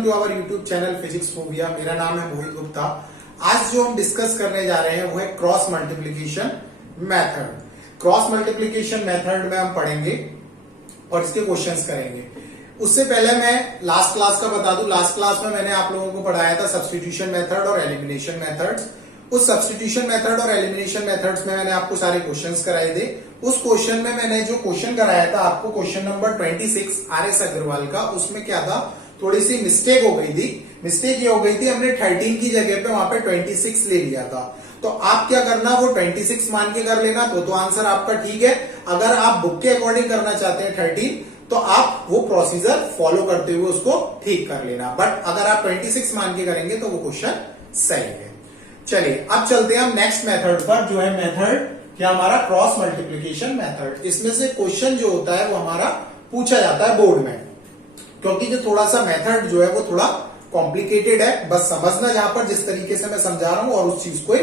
Welcome to our YouTube channel physics phobia. मेरा नाम है मोहित गुप्ता। आज जो हम डिस्कस करने जा रहे हैं वो है cross multiplication method. Cross multiplication method में हम पढ़ेंगे और इसके क्वेश्चंस करेंगे। उससे पहले मैं लास्ट क्लास का बता दूं, लास्ट क्लास में मैंने आप लोगों को पढ़ाया था सब्स्टिट्यूशन मेथड और एलिमिनेशन मेथड्स। उस सब्स्टिट्यूशन मेथड और एलिमिनेशन मेथड्स में मैंने आपको सारे क्वेश्चंस कराए थे। उस क्वेश्चन में मैंने जो क्वेश्चन कराया था आपको, क्वेश्चन नंबर 26 RS अग्रवाल का, उसमें क्या था, थोड़ी सी मिस्टेक हो गई थी। मिस्टेक ये हो गई थी, हमने 13 की जगह पे वहां पे 26 ले लिया था। तो आप क्या करना, वो 26 मान के कर लेना, तो आंसर आपका ठीक है। अगर आप बुक के अकॉर्डिंग करना चाहते हैं 13, तो आप वो प्रोसीजर फॉलो करते हुए उसको ठीक कर लेना। बट अगर आप 26 मान के करेंगे तो वो क्वेश्चन सही है। चलिए अब चलते हैं हम नेक्स्ट मेथड पर, जो है मेथड क्या हमारा क्रॉस मल्टीप्लीकेशन मेथड। इसमें से क्वेश्चन जो होता है वो हमारा पूछा जाता है बोर्ड में, क्योंकि जो थोड़ा सा मेथड जो है वो थोड़ा कॉम्प्लिकेटेड है। बस समझना जहां पर जिस तरीके से मैं समझा रहा हूं और उस चीज को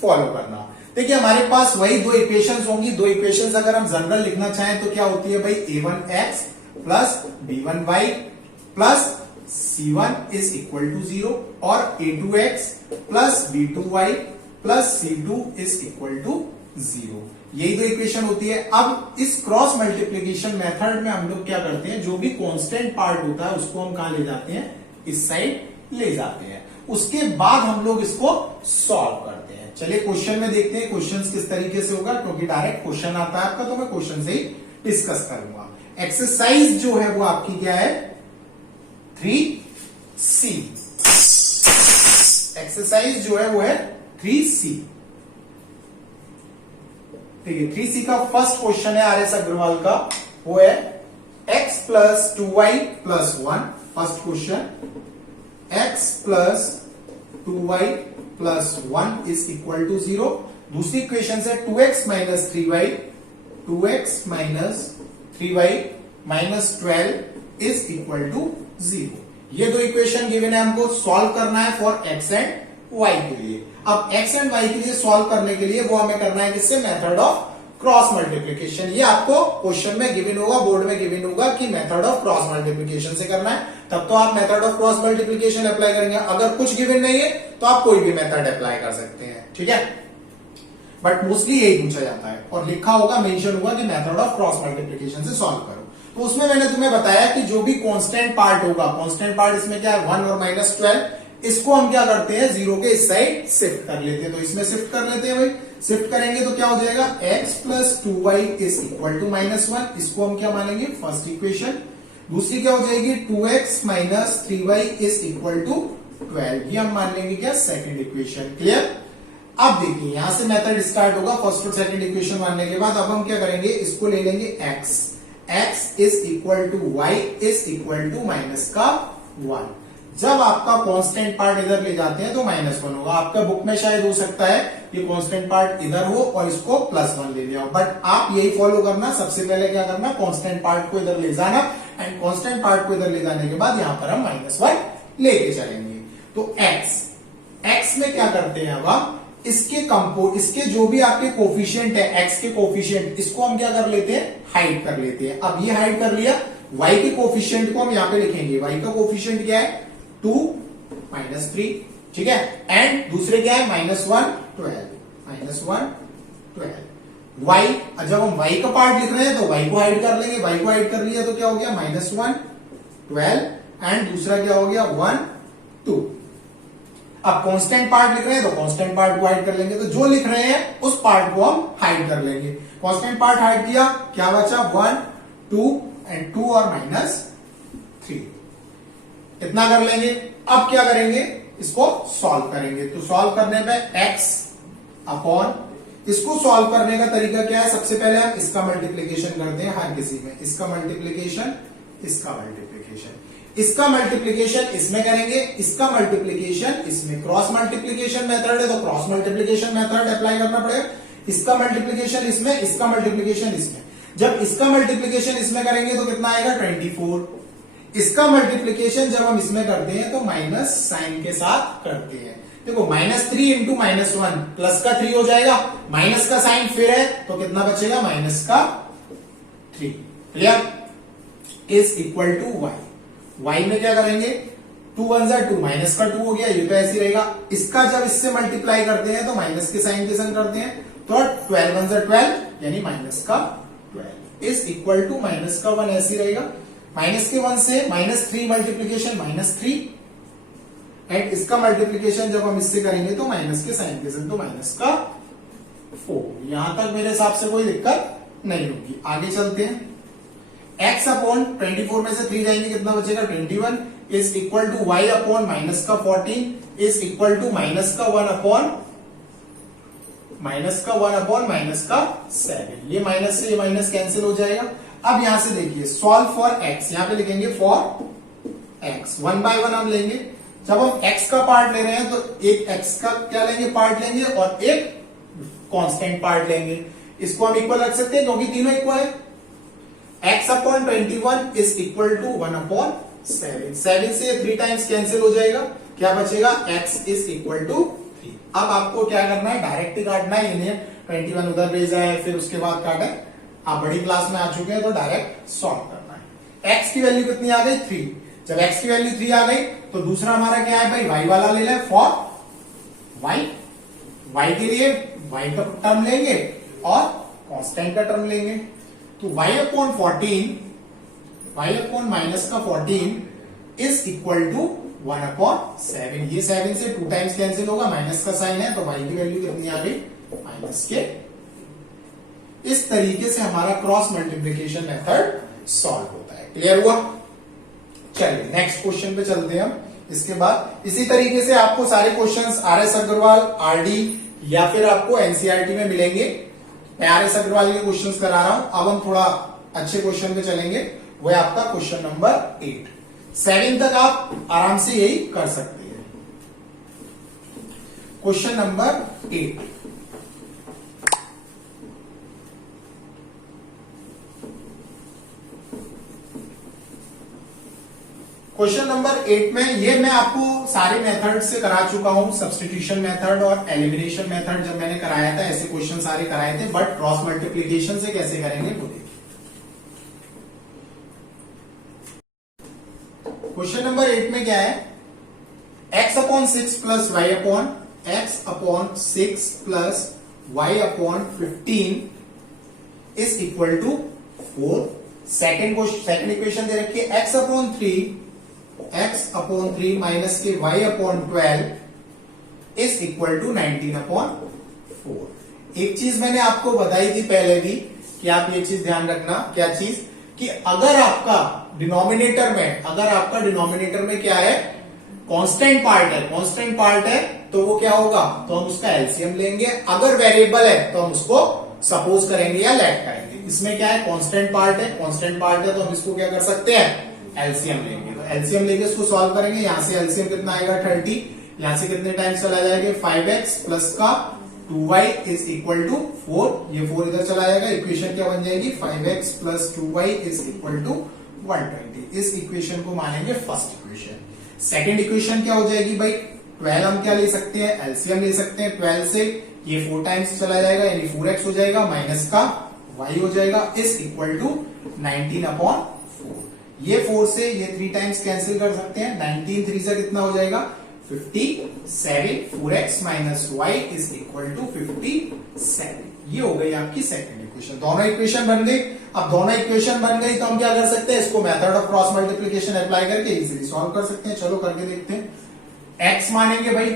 फॉलो करना। देखिए हमारे पास वही दो इक्वेशंस होंगी। दो इक्वेशंस अगर हम जनरल लिखना चाहें तो क्या होती है भाई, a1x plus b1y plus c1 is equal to 0 और a2x plus b2y plus c2 is equal to 0। यही दो इक्वेशन होती है। अब इस क्रॉस मल्टीप्लीकेशन मेथड में हम लोग क्या करते हैं, जो भी कांस्टेंट पार्ट होता है उसको हम कहां ले जाते हैं, इस साइड ले जाते हैं। उसके बाद हम लोग इसको सॉल्व करते हैं। चलिए क्वेश्चन में देखते हैं क्वेश्चन किस तरीके से होगा, क्योंकि डायरेक्ट क्वेश्चन आता है आपका, तो मैं क्वेश्चन से ही डिस्कस करूंगा। एक्सरसाइज जो है वो आपकी क्या है, 3C। एक्सरसाइज जो है वो है 3C। ठीक है, 3C का फर्स्ट क्वेश्चन है RS अग्रवाल का, वो है x plus 2y plus 1। First question, x plus 2y plus 1 is equal to 0। दूसरी इक्वेशन है 2x minus 3y, 2x minus 3y minus 12 is equal to 0। ये दो इक्वेशन गिवन है, हमको सॉल्व करना है फॉर x एंड y के लिए। अब x एंड y के लिए सॉल्व करने के लिए वो हमें करना है किससे, मेथड ऑफ क्रॉस मल्टीप्लीकेशन। ये आपको क्वेश्चन में गिवन होगा, बोर्ड में गिवन होगा कि मेथड ऑफ क्रॉस मल्टीप्लीकेशन से करना है, तब तो आप method of cross multiplication apply करेंगे। अगर कुछ गिवन नहीं है तो आप कोई भी मेथड अप्लाई कर सकते हैं, ठीक है। बट मोस्टली यही पूछा जाता है और लिखा होगा, मेंशन होगा कि मेथड ऑफ क्रॉस मल्टीप्लीकेशन से सॉल्व करो। तो उसमें मैंने तुम्हें बताया कि जो भी कांस्टेंट पार्ट होगा, कांस्टेंट पार्ट इसमें क्या है, 1 और माइनस 12, इसको हम क्या करते हैं, 0 के इस साइड शिफ्ट कर लेते हैं। तो इसमें शिफ्ट कर लेते हैं भाई। शिफ्ट करेंगे तो क्या हो जाएगा, x plus 2y is equal to minus 1। इसको हम क्या मानेंगे, फर्स्ट इक्वेशन। दूसरी क्या हो जाएगी, 2x minus 3y is equal to 12। ये हम मान लेंगे क्या, सेकंड इक्वेशन। क्लियर। अब देखिए यहां से मेथड स्टार्ट होगा फर्स्ट और सेकंड इक्वेशन मानने के बाद। अब हम क्या करेंगे, इसको ले लेंगे x is equal to y is equal to minus का 1। जब आपका कांस्टेंट पार्ट इधर ले जाते हैं तो -1 होगा। आपका बुक में शायद हो सकता है ये कांस्टेंट पार्ट इधर हो और इसको +1 ले लिया, बट आप यही फॉलो करना। सबसे पहले क्या करना, कांस्टेंट पार्ट को इधर ले जाना, एंड कांस्टेंट पार्ट को इधर ले जाने के बाद यहां पर हम -1 लेके चलेंगे। तो x में क्या करते हैं, अब हम इसके जो भी आपके कोफिशिएंट है, x के कोफिशिएंट, इसको हम क्या कर लेते हैं, हाइड कर लेते हैं। अब ये हाइड कर लिया, y के कोफिशिएंट को हम यहां पे लिखेंगे। y का कोफिशिएंट क्या है, 2 माइनस 3, ठीक है। एंड दूसरे क्या है, -1 12, -1 12। y, जब हम y का पार्ट लिख रहे हैं तो y को हाइड कर लेंगे। y को हाइड कर लिया तो क्या हो गया, -1 12, एंड दूसरा क्या हो गया, 1 2। अब कांस्टेंट पार्ट लिख रहे हैं तो कांस्टेंट पार्ट को हाइड कर लेंगे। तो जो लिख रहे हैं उस पार्ट को हम हाइड कर लेंगे। कांस्टेंट पार्ट हाइड किया, क्या बचा, 1 2 एंड 2 और -3, इतना कर लेंगे। अब क्या करेंगे, इसको सॉल्व करेंगे। तो सॉल्व करने पे x अपॉन, इसको सॉल्व करने का तरीका क्या है, सबसे पहले हम इसका मल्टीप्लीकेशन करते हैं हर किसी में। इसका मल्टीप्लीकेशन, इसका मल्टीप्लीकेशन, इसका मल्टीप्लीकेशन इसमें करेंगे, इसका मल्टीप्लीकेशन इसमें। क्रॉस मल्टीप्लीकेशन मेथड है तो क्रॉस मल्टीप्लीकेशन मेथड अप्लाई करना पड़ेगा। इसका मल्टीप्लीकेशन इसमें, इसका मल्टीप्लीकेशन इसमें। जब इसका मल्टीप्लीकेशन इसमें करेंगे तो कितना आएगा, 24। इसका मल्टीप्लीकेशन जब हम इसमें करते हैं तो माइनस साइन के साथ करते हैं। देखो -3 इंटू -1 प्लस का 3 हो जाएगा, माइनस का साइन फिर है तो कितना बचेगा, माइनस का 3। Clear. Is equal to y। y में क्या करेंगे, 2 1 जा 2, माइनस का 2 हो गया, ये तो ऐसे ही रहेगा। इसका जब इससे मल्टीप्लाई करते हैं तो माइनस के साइन के संग करते हैं, तो 12 1 जा 12 यानी माइनस का 12 इज इक्वल टू माइनस का 1 ऐसे ही रहेगा। माइनस के 1 से -3 मल्टीप्लीकेशन -3, एंड इसका मल्टीप्लीकेशन जब हम इससे करेंगे तो माइनस के साइन के संग, तो माइनस का 4। यहां तक मेरे हिसाब से कोई दिक्कत नहीं होगी। आगे चलते हैं। x अपॉन 24 में से 3 जाएंगे, कितना बचेगा 21 is equal to y upon minus का 14 इज इक्वल टू माइनस का 1 अपॉन माइनस का 7। ये माइनस से ये माइनस कैंसिल हो जाएगा। अब यहां से देखिए सॉल्व फॉर x, यहां पे लिखेंगे फॉर x, 1 बाय 1 हम लेंगे। जब हम x का पार्ट ले रहे हैं तो एक x का क्या लेंगे, पार्ट लेंगे, और एक कांस्टेंट पार्ट लेंगे। इसको हम इक्वल रख सकते हैं क्योंकि तीनों इक्वल है। x upon 21 is equal to 1 upon 7। 7 से 3 टाइम्स कैंसिल हो जाएगा, क्या बचेगा x इज इक्वल टू 3। अब आपको क्या करना है, डायरेक्ट ही काटना है, इन्हें 21 उधर भेजा है फिर उसके बाद काटा है। आप बड़ी क्लास में आ चुके हैं तो डायरेक्ट सॉल्व करना है। x की वैल्यू कितनी आ गई 3। जब x की वैल्यू 3 आ गई तो दूसरा हमारा क्या है भाई, y वाला ले लें फॉर y के लिए y का टर्म लेंगे और कांस्टेंट का टर्म लेंगे। तो y upon 14, y upon minus का 14 इज इक्वल टू 1 अपॉन 7। ये 7 से 2 टाइम्स कैंसिल होगा, माइनस का साइन है तो y की वैल्यू कितनी आ गई, माइनस के। इस तरीके से हमारा क्रॉस मल्टीप्लीकेशन मेथड सॉल्व होता है। क्लियर हुआ? चलिए नेक्स्ट क्वेश्चन पे चलते हैं हम। इसके बाद इसी तरीके से आपको सारे क्वेश्चंस आर.एस. अग्रवाल, आर.डी. या फिर आपको एनसीईआरटी में मिलेंगे। मैं आर.एस. अग्रवाल के क्वेश्चंस करा रहा हूं। अब हम थोड़ा अच्छे क्वेश्चन पे चलेंगे, वो है आपका क्वेश्चन नंबर 8। 7 तक आप आराम से यही कर सकते हैं। क्वेश्चन नंबर 8, क्वेश्चन नंबर 8 में ये मैं आपको सारे मेथड से करा चुका हूं। सब्स्टिट्यूशन मेथड और एलिमिनेशन मेथड जब मैंने कराया था ऐसे क्वेश्चन सारे कराए थे, बट क्रॉस मल्टीप्लीकेशन से कैसे करेंगे वो देखिए। क्वेश्चन नंबर 8 में क्या है, x upon 6 plus y upon x upon 6 plus y upon 15 is equal to 4। Second equation दे रखी है x अपॉन 3 माइनस के y upon 12 is equal to 19 upon 4। एक चीज मैंने आपको बताई थी पहले भी कि आप ये चीज ध्यान रखना, क्या चीज, कि अगर आपका डिनोमिनेटर में क्या है, कांस्टेंट पार्ट है तो वो क्या होगा, तो हम उसका एलसीएम लेंगे। अगर वेरिएबल है तो हम उसको सपोज करेंगे या लेट करेंगे। इसमें क्या है, कांस्टेंट पार्ट है तो हम इसको क्या कर सकते हैं, एलसीएम लेंगे। तो एलसीएम लेके इसको सॉल्व करेंगे। यहां से एलसीएम कितना आएगा 30, यहां से कितने टाइम्स चला जाएगा 5x प्लस का 2y इज इक्वल टू 4। ये 4 इधर चला जाएगा, इक्वेशन क्या बन जाएगी 5x plus 2y is equal to 120। इस इक्वेशन को मानेंगे फर्स्ट इक्वेशन। सेकेंड इक्वेशन क्या हो जाएगी भाई, 12 हम क्या ले सकते हैं, एलसीएम ले सकते हैं। 12 से ये 4 टाइम्स चला जाएगा यानी 4x हो जाएगा, माइनस का y हो जाएगा इज इक्वल टू 19 अपॉन 4। ये 4 से ये 3 टाइम्स कैंसिल कर सकते हैं। 19 3 से कितना हो जाएगा 57। 4x minus y is equal to 57। ये हो गई आपकी सेकंड इक्वेशन। दोनों इक्वेशन बन गई। अब दोनों इक्वेशन बन गई तो हम क्या कर सकते हैं, इसको method of cross multiplication apply करके इजीली सॉल्व कर सकते हैं। चलो करके देखते हैं। x मानेंगे भाई,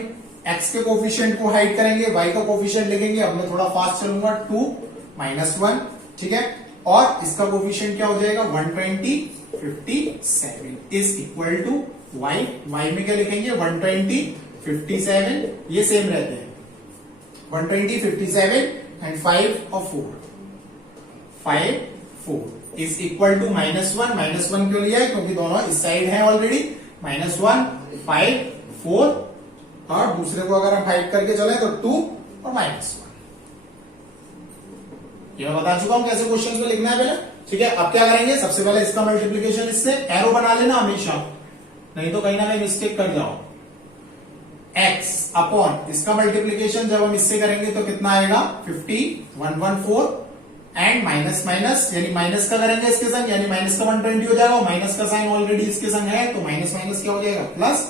x के कोफिशिएंट को हाइड करेंगे, y का कोफिशिएंट लिखेंगे। अब मैं थोड़ा फास्ट चलूंगा, 2 माइनस 1, ठीक है, और इसका कोफिशिएंट क्या हो जाएगा 120 57 इज इक्वल टू y में क्या लिखेंगे 120 57, ये सेम रहते हैं 120 57 एंड 5 और 4 इज इक्वल टू -1 क्यों लिया है, क्योंकि दोनों इस साइड है ऑलरेडी। -1 5 4 और दूसरे को अगर हम हाइड करके चले तो 2 और -1। ये मैं बता चुका हूं कैसे क्वेश्चन में लिखना है पहले, ठीक है। अब क्या करेंगे, सबसे पहले इसका मल्टीप्लीकेशन इससे, एरो बना लेना हमेशा, नहीं तो कहीं ना कहीं मिस्टेक कर जाओ। x अपॉन इसका मल्टीप्लीकेशन जब हम इससे करेंगे तो कितना आएगा 50 114 एंड माइनस माइनस यानी माइनस का करेंगे इसके संग, यानी माइनस का 120 हो जाएगा, माइनस का साइन ऑलरेडी इसके संग है, तो माइनस माइनस क्या हो जाएगा plus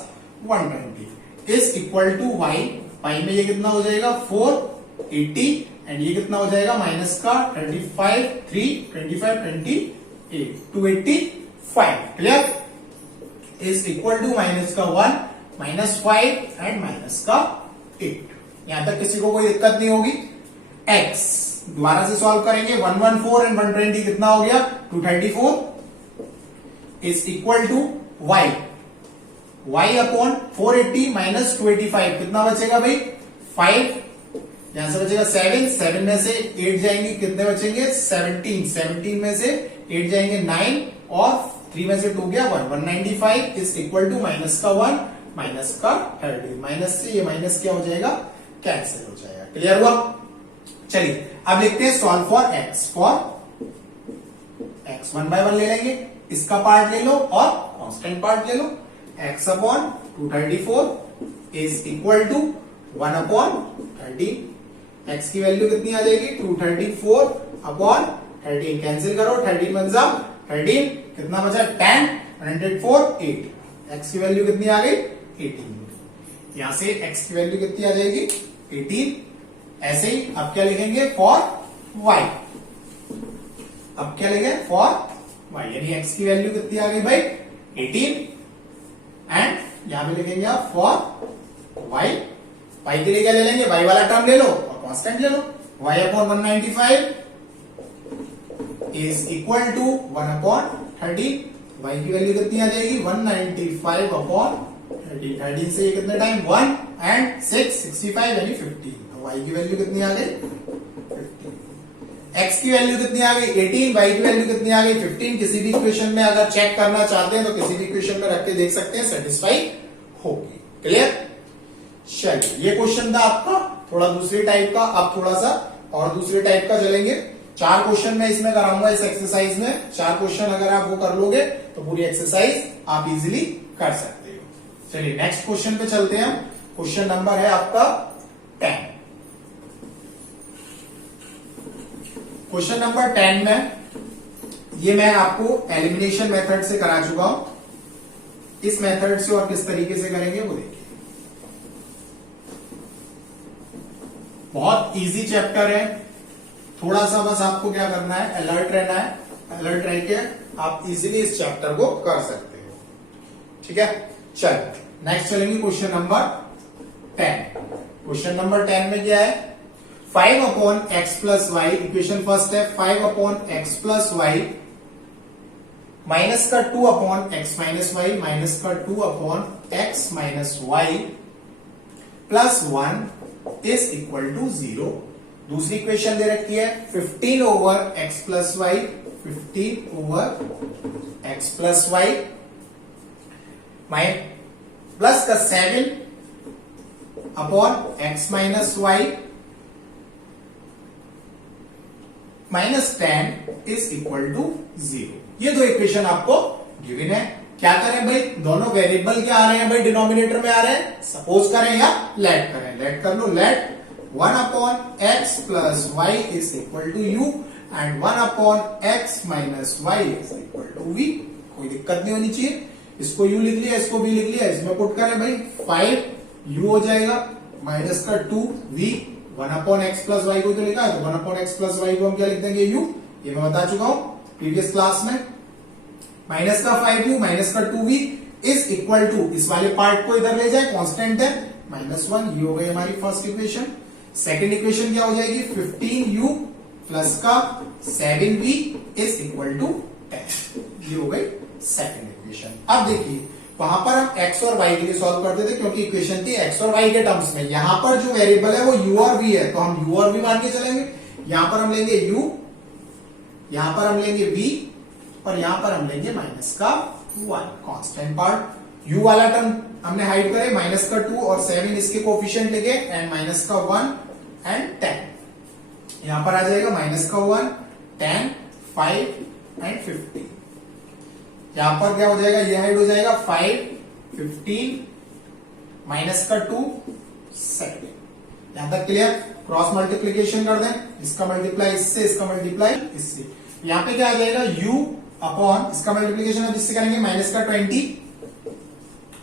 120 is equal to Y. Y में ये कितना हो जाएगा 480 एंड ये कितना हो जाएगा माइनस का 35 3 25 28 285 clear is equal to minus का 1 माइनस 5 एंड माइनस का 8। यहां तक किसी को कोई दिक्कत नहीं होगी। x दोबारा से सॉल्व करेंगे 114 एंड 120 कितना हो गया 234 is equal to y upon 480 minus 285 कितना बचेगा भाई 5 यहां से बचेगा 7 में से 8 जाएंगे कितने बचेंगे 17 में से 8 जाएंगे 9 और 3 में से 2 गया 195 इज इक्वल टू माइनस का 1 माइनस का 30 माइनस से ये माइनस क्या हो जाएगा कैंसिल हो जाएगा। क्लियर हुआ। चलिए अब लिखते हैं सॉल्व फॉर x 1 बाय 1 ले लेंगे, इसका पार्ट ले लो और कांस्टेंट पार्ट ले लो। x upon 234 is equal to 1 upon 13। x की वैल्यू कितनी आ जाएगी 234 अपॉन 13 कैंसिल करो 13 बन जा 13 कितना बचा 10 104 8 x की वैल्यू कितनी आ गई 18। यहां से x की वैल्यू कितनी आ जाएगी 18। ऐसे ही अब क्या लिखेंगे फॉर y। अब क्या लिखेंगे फॉर y यानी x की वैल्यू कितनी आ गई भाई 18 एंड यहां पे लिखेंगे आप फॉर y। y के लिए क्या ले लेंगे y वाला टर्म ले लो और कांस्टेंट ले लो। y upon 195 is equal to 1 upon 30। y की वैल्यू कितनी आ जाएगी 195 अपॉन 30। 30 से ये कितने टाइम 1 एंड 6 65 यानी 15। तो y की वैल्यू कितनी आ गई 15। x की वैल्यू कितनी आ गई 18, y की वैल्यू कितनी आ गई 15। किसी भी इक्वेशन में अगर चेक करना चाहते हैं तो किसी भी इक्वेशन में रख के देख सकते हैं सेटिस्फाई होगी। क्लियर। चलिए ये क्वेश्चन था आपका थोड़ा दूसरे टाइप का। अब थोड़ा सा और दूसरे टाइप का चलेंगे। 4 क्वेश्चन मैं इसमें कराऊंगा इस एक्सरसाइज में। 4 क्वेश्चन अगर आप वो कर लोगे तो पूरी एक्सरसाइज आप इजीली कर सकते हो। चलिए नेक्स्ट क्वेश्चन पे चलते हैं। क्वेश्चन नंबर है आपका 10। क्वेश्चन नंबर 10 में ये मैं आपको एलिमिनेशन मेथड से करा चुका हूं। इस मेथड से और किस तरीके से करेंगे वो देखिए। बहुत इजी चैप्टर है। थोड़ा सा बस आपको क्या करना है अलर्ट रहना है। अलर्ट रह के आप इजीली इस चैप्टर को कर सकते हो। ठीक है। चल नेक्स्ट चलेंगे क्वेश्चन नंबर 10। क्वेश्चन नंबर 10 में क्या है 5 upon x plus Y. Equation first है 5 upon x plus Y minus का 2 upon x minus Y minus का 2 upon x minus Y plus 1 is equal to 0। दूसरी इक्वेशन दे रखी है 15 over X plus Y 15 over X plus Y plus का 7 upon x minus Y minus 10 is equal to 0। ये दो equation आपको given है। क्या करें भाई दोनों वेरिएबल क्या आ रहे हैं भाई डिनोमिनेटर में आ रहे हैं। सपोज करें या लेट करें। लेट कर लो। Let 1 upon x plus Y is equal to u and 1 upon x minus Y is equal to v. कोई दिक्कत नहीं होनी चाहिए। इसको यू लिख लिया इसको भी लिख लिया। इसमें पुट करें भाई 5 यू हो जाएगा माइनस का 2 V. 1 upon x plus Y को तो लिखा है तो 1 अपॉन एक्स प्लस वाई को हम क्या लिख देंगे यू। ये मैं बता चुका हूं प्रीवियस क्लास में। माइनस का 5u माइनस का 2v इज इक्वल टू इस वाले पार्ट को इधर ले जाए कांस्टेंट है -1। ये हो गई हमारी फर्स्ट इक्वेशन। सेकंड इक्वेशन क्या हो जाएगी 15u प्लस का 7v इज इक्वल टू 10। ये हो गई सेकंड इक्वेशन। अब देखिए वहां पर हम x और y के लिए सॉल्व करते थे क्योंकि इक्वेशन थी x और y के टर्म्स में। यहां पर जो वेरिएबल है वो u और v है तो हम u और v मान के चलेंगे। यहां पर हम लेंगे u, यहां पर हम लेंगे v और यहां पर हम लेंगे माइनस का 1 कांस्टेंट पार्ट। u वाला टर्म हमने हाइड करे माइनस का 2 और 7 इसके कोफिशिएंट लेके एंड माइनस का 1 एंड 10। यहां पर आ जाएगा माइनस का 1 10 5 एंड 15। यहां पर क्या हो जाएगा ये हाइड हो जाएगा 5 15 माइनस का 2 7। यहां तक क्लियर। क्रॉस मल्टीप्लीकेशन कर दें, इसका मल्टीप्लाई इससे, इसका मल्टीप्लाई इससे, यहां पे क्या आ जाएगा u अपॉन, इसका मल्टीप्लीकेशन अब इससे करेंगे माइनस का 20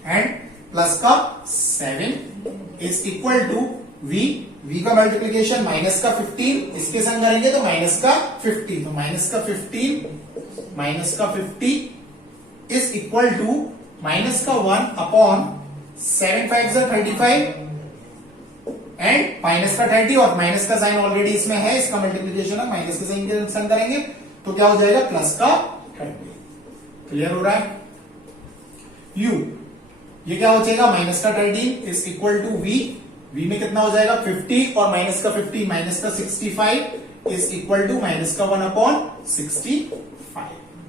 एंड प्लस का 7 इज इक्वल टू v का मल्टीप्लीकेशन माइनस का 15, इसके संग करेंगे तो माइनस का 50, तो माइनस का 50 इज इक्वल टू माइनस का 1 अपॉन 7 5 35 एंड माइनस का 30, और माइनस का साइन ऑलरेडी इसमें है, इसका मल्टीप्लीकेशन है, माइनस के साइन के संग करेंगे तो क्या हो जाएगा प्लस का 30। क्लियर हो रहा है। u ये क्या हो जाएगा माइनस का 13 इज इक्वल टू v में कितना हो जाएगा 50 और माइनस का 50 माइनस का 65 इज इक्वल टू माइनस का 1 अपॉन 65।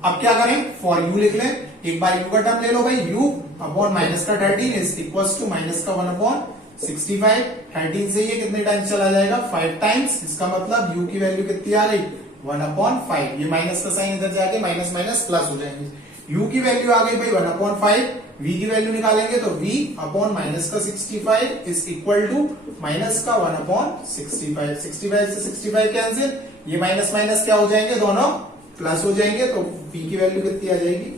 अब क्या करें, फॉर u लिख लें, एक बार u का टर्म ले लो भाई, u अपॉन माइनस का 13 इज इक्वल टू माइनस का 1 अपॉन 65। 13 से ये कितने टाइम्स चला जाएगा 5 टाइम्स, इसका मतलब u की वैल्यू कितनी आ रही 1 अपॉन 5, ये माइनस का साइन इधर जाके माइनस माइनस प्लस हो जाएंगे, u की वैल्यू आ गई भाई 1 अपॉन 5, v की वैल्यू निकालेंगे तो v अपॉन माइनस का 65 इज इक्वल टू माइनस का 1 अपॉन 65, 65 से 65 कैंसिल, ये माइनस माइनस क्या हो जाएंगे दोनों प्लस हो जाएंगे, तो v की वैल्यू कितनी आ जाएगी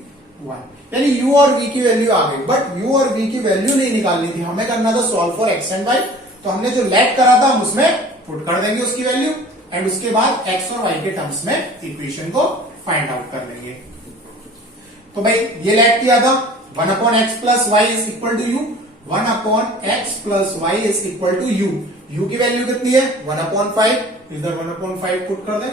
1। यानी u और v की वैल्यू आ गई, बट u और v की वैल्यू नहीं निकालनी थी, हमें करना था solve for x and y, तो हमने जो लेट करा था हम उसमें पुट कर देंगे उसकी वैल्यू एंड उसके बाद x और y के टर्म्स में इक्वेशन को फाइंड आउट कर लेंगे। तो भाई ये लेट किया था 1 upon x plus Y is equal to U, 1 upon x plus Y is equal to U, U की वैल्यू कितनी है 1 अपॉन 5, इधर 1 अपॉन 5 पुट कर दे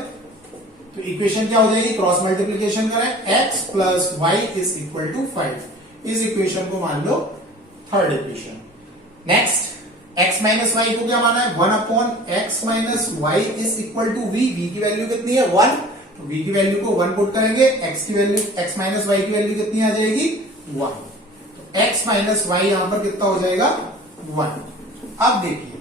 तो इक्वेशन क्या हो जाएगी, क्रॉस मल्टीप्लीकेशन करें, x plus Y is equal to 5, इस इक्वेशन को मान लो third equation. Next x minus y को क्या माना है 1 upon x minus Y is equal to v, v की वैल्यू कितनी है 1, तो v की वैल्यू को 1 पुट करेंगे, x की वैल्यू x माइनस वाई की वैल्यू कितनी आ जाएगी 1, तो x माइनस वाई यहां पर कितना हो जाएगा 1। अब देखिए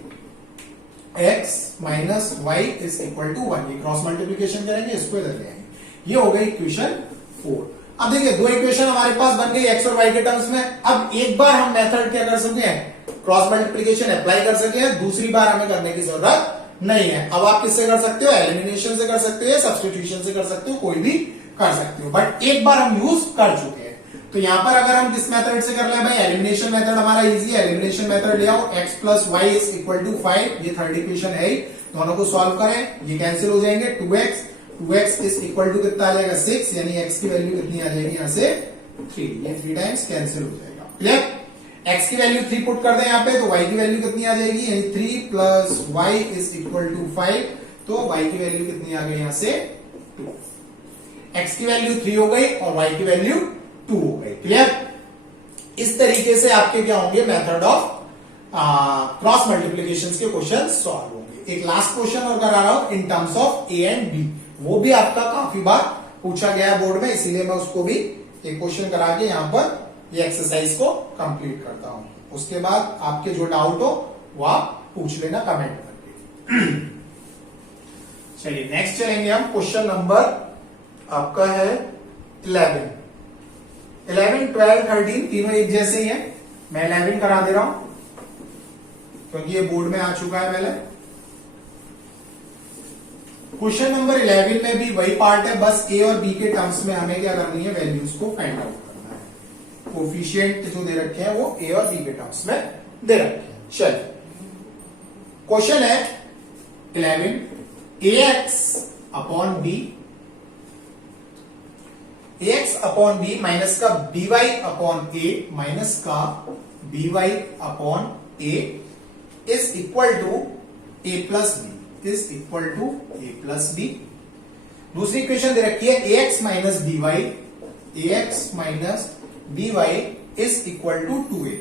x minus Y is equal to 1, ये क्रॉस मल्टीप्लीकेशन करेंगे, इसको इधर ले आएंगे, ये हो गई इक्वेशन 4। अब देखिए दो इक्वेशन हमारे पास बन गई x और y के टर्म्स में। अब एक बार हम मेथड क्या कर सकते हैं, क्रॉस मल्टीप्लीकेशन अप्लाई कर सकते हैं, दूसरी बार हमें करने की जरूरत नहीं है। अब आप किससे कर सकते हो, एलिमिनेशन से कर सकते हो, सब्स्टिट्यूशन से कर सकते हो, कोई भी कर सकते हो, बट एक बार हम यूज कर चुके हैं। तो यहां पर अगर हम किस मेथड से कर ले भाई, एलिमिनेशन मेथड हमारा इजी है, एलिमिनेशन मेथड ले आओ, x plus Y is equal to 5, ये थर्ड इक्वेशन है, दोनों को सॉल्व करें, ये कैंसिल हो जाएंगे, 2x इज इक्वल टू कितना आ जाएगा 6, यानी x की वैल्यू कितनी आ जाएगी यहां से 3, ये 3 टाइम्स कैंसिल हो जाएगा। क्लियर, x की वैल्यू 3 पुट कर दें यहाँ पे, तो y की वैल्यू कितनी आ जाएगी, यानी 3 plus Y is equal to 5, तो y की वैल्यू कितनी आ गई यहां से 2, x की वैल्यू 3 हो गई और y की वैल्यू 2 हो गई। क्लियर, इस तरीके से आपके क्या होंगे मेथड ऑफ क्रॉस मल्टीप्लीकेशन के क्वेश्चन सॉल्व होंगे। एक लास्ट क्वेश्चन और करा रहा हूं in terms of a and b, वो भी आपका काफी बार पूछा गया है बोर्ड में, इसीलिए मैं उसको भी एक क्वेश्चन करा के यहां पर ये एक्सरसाइज को कंप्लीट करता हूं, उसके बाद आपके जो डाउट हो वो आप पूछ लेना कमेंट करके। चलिए नेक्स्ट चलेंगे हम, क्वेश्चन नंबर आपका है 11, 12, 13 तीनों एक जैसे ही है, मैं 11 करा दे रहा हूं क्योंकि ये बोर्ड में आ चुका है पहले। क्वेश्चन नंबर 11 में भी वही पार्ट है, बस a और b के टर्म्स में हमें क्या करनी है, वैल्यूज को फाइंड आउट करना है। कोफिशिएंट जो दे रखे हैं वो a और b के टर्म्स में दे रखे हैं। चलिए क्वेश्चन है 11, ax upon b, ax upon b minus का by अपॉन a माइनस का by upon a is equal to a plus b, is equal to a plus b। दूसरी इक्वेशन दे रखी है ax minus by, ax minus by is equal to 2a।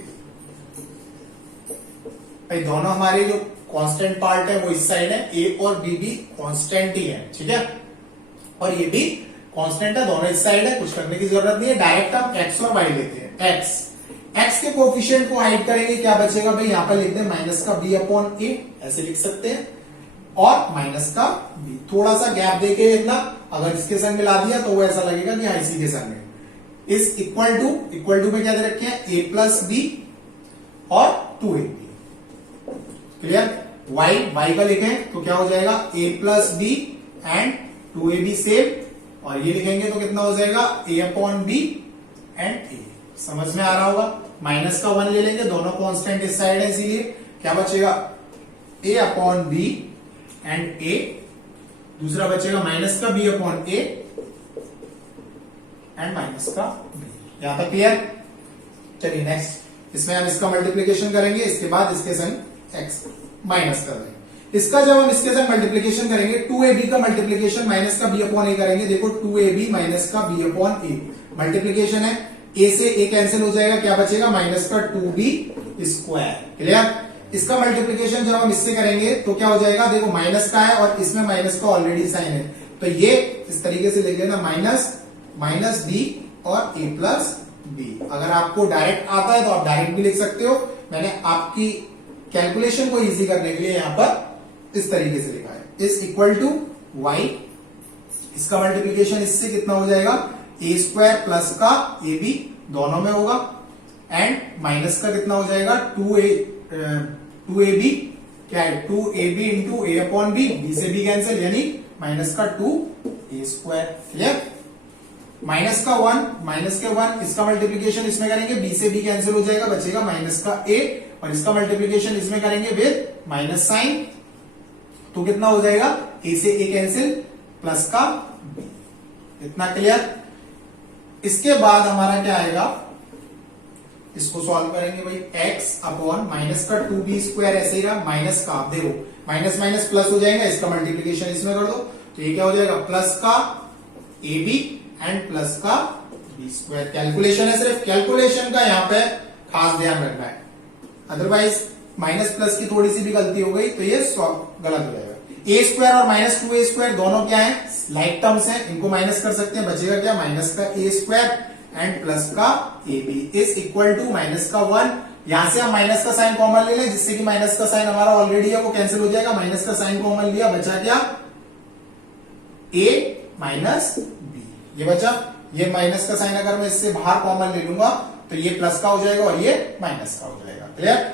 भाई दोनों हमारे जो कांस्टेंट पार्ट है वो इस साइड है, a और b भी कांस्टेंट ही है, ठीक है, और ये भी कांस्टेंट है, दोनों इस साइड है, कुछ करने की जरूरत नहीं है, डायरेक्ट हम x और y लेते हैं। x के कोफिशिएंट को हाइड करेंगे, क्या बचेगा भाई, यहां पर लिख दें माइनस का b अपॉन a, ऐसे लिख सकते हैं, और माइनस का b, थोड़ा सा गैप देके लिखना, अगर इसके संग मिला दिया तो वो ऐसा लगेगा कि हाँ इसी के संग है। इस इक्वल टू में क्या दे रखे हैं, a प्लस b और 2ab। क्लियर, y का लिखें तो क्या हो जाएगा a plus B and 2ab same, और ये लिखेंगे तो कितना हो जाएगा a upon B and a। समझ में आ रहा होगा। माइनस का 1 ले लेंगे, दोनों कांस्टेंट इस साइड है, इसीलिए क्या बचेगा a upon B and a, दूसरा बचेगा माइनस का b upon a and minus का b। यहां तक क्लियर। चलिए नेक्स्ट, इसमें हम इसका मल्टीप्लीकेशन करेंगे, इसके बाद इसके संग x माइनस कर देंगे। इसका जब हम इसके संग मल्टीप्लीकेशन करेंगे 2ab का मल्टीप्लीकेशन माइनस का b अपॉन a करेंगे। देखो 2ab माइनस का b अपॉन a मल्टीप्लीकेशन है, a से a कैंसिल हो जाएगा, क्या बचेगा माइनस का 2b स्क्वायर। क्लियर। इसका मल्टीप्लीकेशन जब हम इससे करेंगे तो क्या हो जाएगा, देखो माइनस का है और इसमें माइनस का ऑलरेडी साइन है, तो ये इस तरीके से लिख लेना माइनस b और a प्लस b। अगर आपको डायरेक्ट आता है तो आप डायरेक्ट भी लिख सकते हो, मैंने आपकी कैलकुलेशन को इजी करने के लिए यहां पर इस तरीके से लिखा है। इज इक्वल टू y, इसका मल्टीप्लीकेशन इससे कितना हो जाएगा a स्क्वायर प्लस का ab दोनों में होगा, एंड माइनस का कितना हो जाएगा 2ab, क्या है 2ab into a upon b, b से b कैंसिल, यानी माइनस का 2a स्क्वायर। क्लियर। माइनस का 1, माइनस के 1, इसका मल्टीप्लीकेशन इसमें करेंगे, b से b कैंसिल हो जाएगा, बचेगा माइनस का a, और इसका मल्टीप्लीकेशन इसमें करेंगे विद माइनस साइन, तो कितना हो जाएगा a से a कैंसिल प्लस का b। इतना क्लियर। इसके बाद हमारा क्या आएगा, इसको सॉल्व करेंगे भाई, x अपॉन माइनस का 2b स्क्वायर, ऐसे ही रहा, माइनस का, आप देखो माइनस माइनस प्लस हो जाएगा, इसका मल्टीप्लीकेशन इसमें कर दो, तो ये क्या हो जाएगा प्लस का ab एंड प्लस का b स्क्वायर। कैलकुलेशन है, सिर्फ कैलकुलेशन का यहाँ पे खास ध्यान रखना है, अदरवाइज माइनस प्लस की थोड़ी सी भी गलती हो गई तो ये गलत हो जाएगा। a स्क्वायर और माइनस 2a स्क्वायर दोनों क्या है, लाइक टर्म्स हैं, इनको माइनस कर सकते हैं, बचेगा क्या माइनस का a स्क्वायर एंड प्लस का ab is equal to minus का 1। यहां से हम माइनस का साइन कॉमन ले लें, जिससे कि माइनस का साइन हमारा ऑलरेडी है वो कैंसिल हो जाएगा, माइनस का साइन कॉमन लिया, बचा क्या a माइनस b, ये बचा। ये माइनस का साइन अगर मैं इससे बाहर कॉमन ले लूंगा तो ये प्लस का हो जाएगा और ये माइनस का हो जाएगा। क्लियर।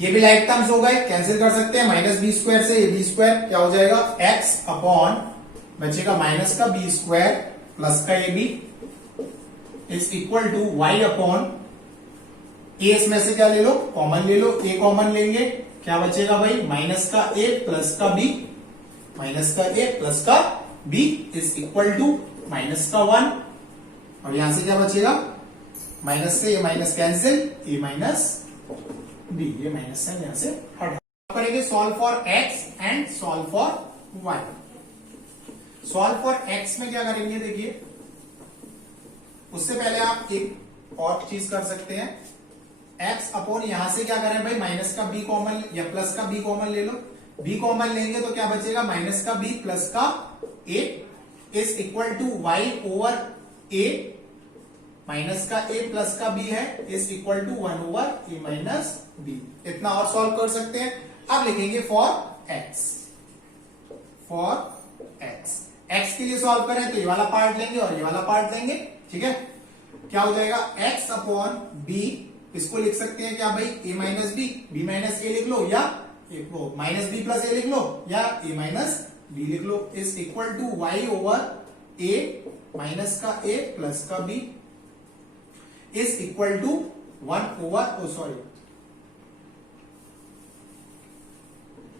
ये भी लाइक टर्म्स हो गए, कैंसिल कर सकते हैं, माइनस बी स्क्वायर से ये बी स्क्वायर क्या हो जाएगा x अपॉन बचेगा माइनस का b स्क्वायर प्लस का ab is equal to y upon a, इसमें से क्या ले लो कॉमन ले लो, a कॉमन लेंगे, क्या बचेगा भाई माइनस का a प्लस का b, माइनस का a प्लस का b is equal to minus का 1, और यहां से क्या बचेगा माइनस से ये minus cancel, a minus b, ये माइनस साइन यहां से हटा करेंगे। Solve for x and solve for y। Solve for x में क्या करेंगे, देखिए उससे पहले आप एक और चीज कर सकते हैं, x अपॉन यहां से क्या करें भाई माइनस का b कॉमन या प्लस का b कॉमन ले लो, b कॉमन लेंगे तो क्या बचेगा माइनस का b प्लस का a is equal to y over a, minus का a प्लस का b है is equal to 1 over a minus b। इतना और सॉल्व कर सकते हैं। अब लिखेंगे फॉर x, x के लिए सॉल्व करें तो ये वाला पार्ट लेंगे और ये वाला पार्ट लेंगे, ठीक है। क्या हो जाएगा x अपॉन b, इसको लिख सकते हैं क्या भाई a minus b minus a लिख लो, या माइनस b प्लस a लिख लो, या a माइनस b लिख लो, is equal to y over a minus का a प्लस का b is equal to 1 over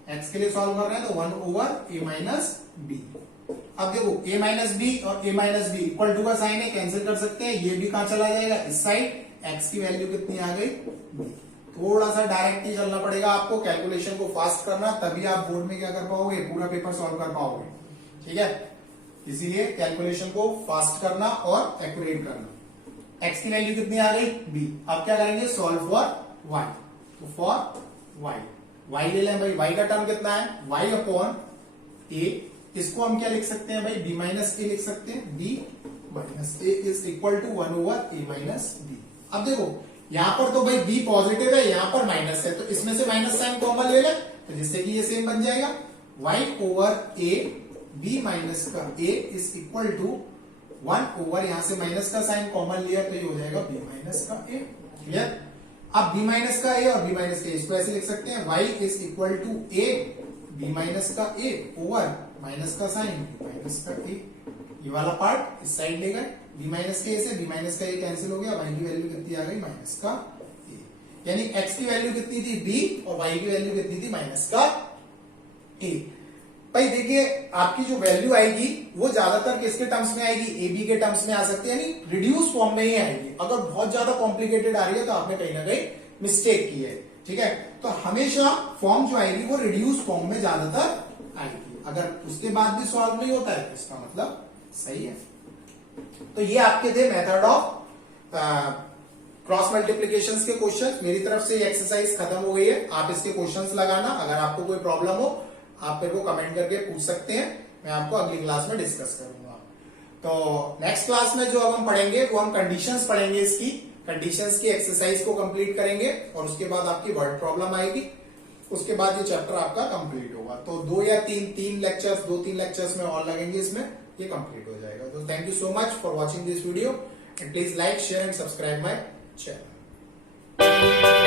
x के लिए सॉल्व कर रहे हैं तो 1 ओवर a माइनस b। अब देखो a माइनस b और a minus b equal to का साइन है, कैंसिल कर सकते हैं, ये भी कहां चला जाएगा इस साइड, x की वैल्यू कितनी आ गई b। थोड़ा सा डायरेक्ट ही चलना पड़ेगा आपको, कैलकुलेशन को फास्ट करना, तभी आप बोर्ड में क्या कर पाओगे पूरा पेपर सॉल्व कर पाओगे, ठीक है। इसीलिए कैलकुलेशन को फास्ट करना और एक्यूरेट करना। x की वैल्यू कितनी आ गई b। अब क्या करेंगे सॉल्व फॉर y, तो फॉर y ले लें भाई, y का टर्म कितना है y अपॉन a, इसको हम क्या लिख सकते हैं भाई b माइनस a लिख सकते हैं, b minus a is equal to 1 over a minus b। अब देखो यहां पर तो भाई b पॉजिटिव है, यहां पर माइनस है, तो इसमें से माइनस साइन कॉमन ले लें तो जिससे कि ये सेम बन जाएगा y over a b minus का a is equal to 1 over, यहां से माइनस का साइन कॉमन लिया तो ये हो जाएगा b माइनस का a। क्लियर। अब b माइनस का a और b माइनस का a, इसको ऐसे लिख सकते हैं y is equal to a b minus का a ओवर माइनस का साइन b माइनस का a। ये वाला पार्ट इस साइड ले गए, b माइनस के a से b माइनस का a कैंसिल हो गया, y की वैल्यू कितनी आ गई माइनस का a, यानी x की वैल्यू कितनी थी b और y की वैल्यू कितनी थी माइनस का a। भाई देखिए आपकी जो वैल्यू आएगी वो ज्यादातर किसके टर्म्स में आएगी, ए बी के टर्म्स में आ सकती है, यानी रिड्यूस फॉर्म में ही आएगी। अगर बहुत ज्यादा कॉम्प्लिकेटेड आ रही है तो आपने कहीं ना कहीं मिस्टेक की है, ठीक है। तो हमेशा फॉर्म जो आएगी वो रिड्यूस फॉर्म में ज्यादातर आएगी। अगर उसके बाद भी सॉल्व नहीं होता है तो इसका मतलब सही है। तो ये आपके थे मेथड ऑफ क्रॉस मल्टीप्लीकेशन के क्वेश्चन। मेरी तरफ से ये एक्सरसाइज खत्म हो गई है। आप इसके क्वेश्चंस लगाना, अगर आपको कोई प्रॉब्लम हो आप मेरे को कमेंट करके पूछ सकते हैं, मैं आपको अगली क्लास में डिस्कस करूंगा। तो नेक्स्ट क्लास में जो अब हम पढ़ेंगे वो हम कंडीशंस पढ़ेंगे, इसकी कंडीशंस की एक्सरसाइज को कंप्लीट करेंगे और उसके बाद आपकी वर्ड प्रॉब्लम आएगी। उसके बाद ये चैप्टर आपका कंप्लीट होगा। तो 2 या 3 लेक्चर्स, 2-3 लेक्चर्स में और लगेंगे इसमें, ये कंप्लीट हो जाएगा। तो thank you so much for watching this video and please like share and subscribe my channel.